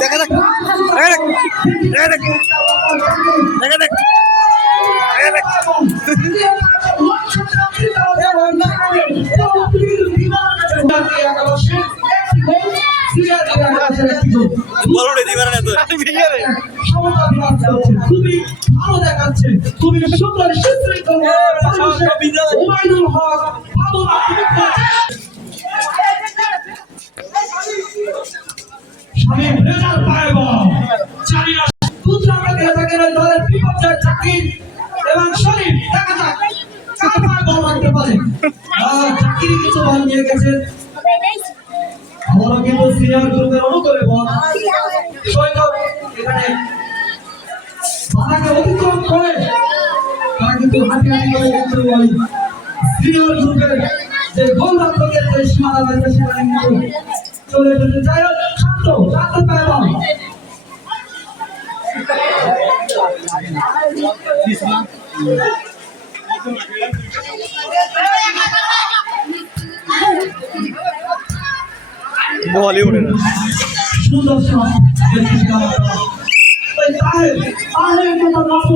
দেখা দেখ খুবই ভালো দেখাচ্ছে, খুবই সুন্দর ওবায়দুল হক শামীম রেজাল পায় বল চারিয়া পুত্রকে খেলে দলের বিপক্ষে জাকির এবং শরীফ দেখা যাক কার পায় বল রাখতে পারে। জাকির কিছু বল নিয়ে গেছে, আবারও কিন্তু সিনিয়র গ্রুপের অনুকূলে বল সৈকত এখানে বাধাকে অতিক্রম করে তারা কিন্তু হাঁটি করে কিন্তু ওই সিনিয়র গ্রুপের যে গোলরক্ষকের যে সীমানা রয়েছে সেখানে কিন্তু চলে যেতে চায়। শান্ত পায় বল বলিউডের সুন্দর শট